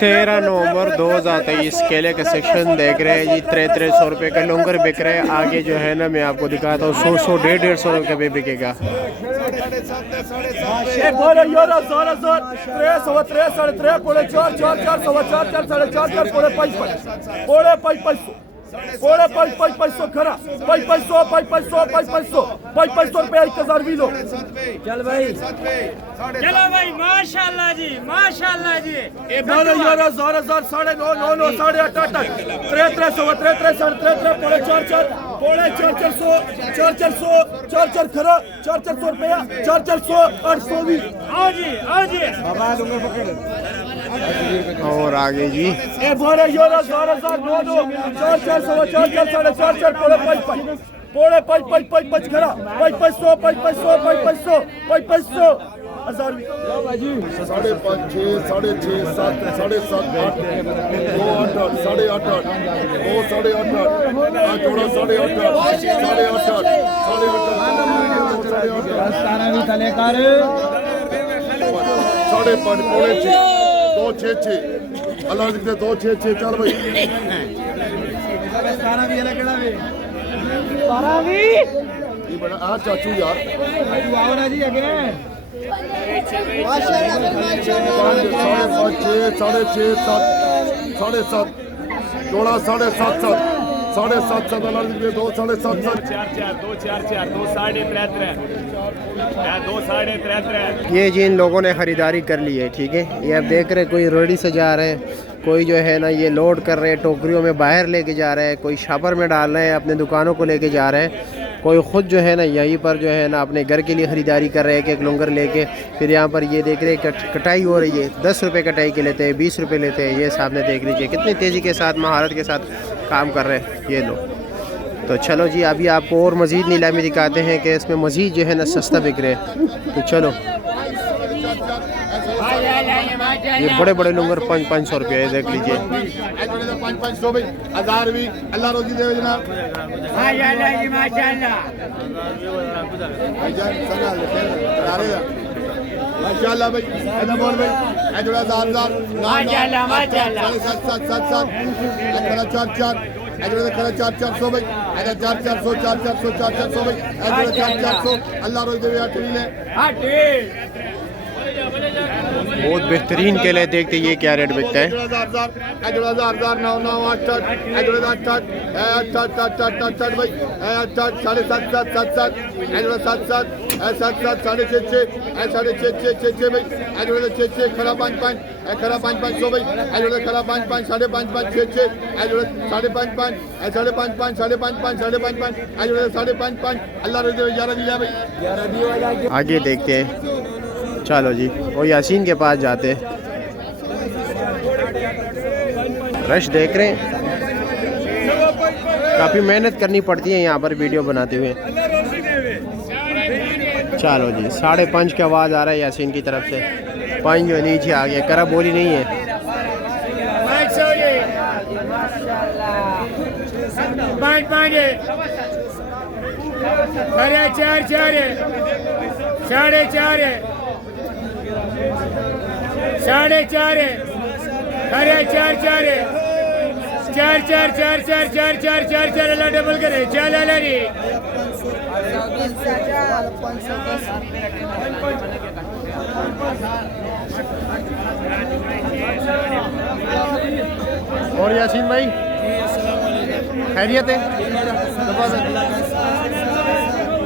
13 नवंबर 2023 केले का सेक्शन देख रहे हैं जी। 300 रुपये का लंगर बिक रहे हैं। आगे जो है ना मैं आपको दिखाता हूँ 100 150 रुपये का भी बिकेगा। Ora pai so खरा pai so रुपया 1000 किलो। चल भाई चलो भाई माशाल्लाह जी माशाल्लाह जी। ए बोलो यार 1000 9.5 9.5 8.5 300 पौड़े 4 खरा 400 रुपया 400 800 भी। आओ जी और आगे जी ए बोलो यार 1000 9 4 4 पौड़े 5 खरा 500 1000 साढ़े 5 6 साढ़े 6 7 साढ़े 7 8 2 8 साढ़े 8 2 साढ़े 8 जोड़ा साढ़े 8 साढ़े 8 साढ़े 5 पौड़े 6 2 6 6 अल्लाह जिक्र 2 6 6 चल भाई ये बड़ा आ चाचू यार साढ़े 6 7 जोड़ा 7.5 7.5 अल्लाह जिक्र 2 7.5 ये जी इन लोगों ने ख़रीदारी कर ली है। ठीक है, ये आप देख रहे हैं कोई रेडी से जा रहे हैं, कोई जो है ना ये लोड कर रहे हैं, टोकरियों में बाहर लेके जा रहे हैं, कोई शापर में डाल रहे हैं, अपने दुकानों को लेके जा रहे हैं, कोई ख़ुद जो है ना यहीं पर जो है ना अपने घर के लिए ख़रीदारी कर रहे हैं एक लंगर लेके। फिर यहाँ पर ये देख रहे हैं कटाई हो रही है। 10 रुपये कटाई के लेते हैं, 20 रुपये लेते हैं। ये सामने देख लीजिए कितनी तेज़ी के साथ महारत के साथ काम कर रहे हैं ये लोग। तो चलो जी अभी आपको और मज़ीद नीलामी दिखाते हैं कि इसमें मज़ीद जो है ना सस्ता बिक रहे हैं। तो चलो ये बड़े बड़े लंगर 500 रुपये है, देख लीजिए। 500 भाई 1000 भी अल्लाह रोजी दे जनाब माशाल्लाह भाई ऐसा बोल भाई ऐ जोड़ा 1000 माशाल्लाह 7 4 ऐ जोड़ा 400 भाई ऐ 400 भाई ऐ जोड़ा 400 अल्लाह रोजी दे ले बहुत बेहतरीन केले। देखते ये क्या रेट बिकता है। 1000 9 9 8 भाई 8 7.5 7 साढ़े 6 भाई 6 खरा 5 खरा 500 भाई खरा 5 साढ़े 5 6 साढ़े 5 साढ़े 5 साढ़े 5 साढ़े 5 अल्लाह रोज़ 11 दिया भाई। आगे देखते हैं। चलो जी वो यासीन के पास जाते हैं। रश देख रहे हैं, काफ़ी मेहनत करनी पड़ती है यहाँ पर वीडियो बनाते हुए। चलो जी 5.5 की आवाज़ आ रहा है यासीन की तरफ से। 5 जो नीचे आ गया, करा बोली नहीं है। साढ़े 4 अरे 4 अल्लाह डबल करे। चल अल्लाह जी और यासीन भाई खैरियत है?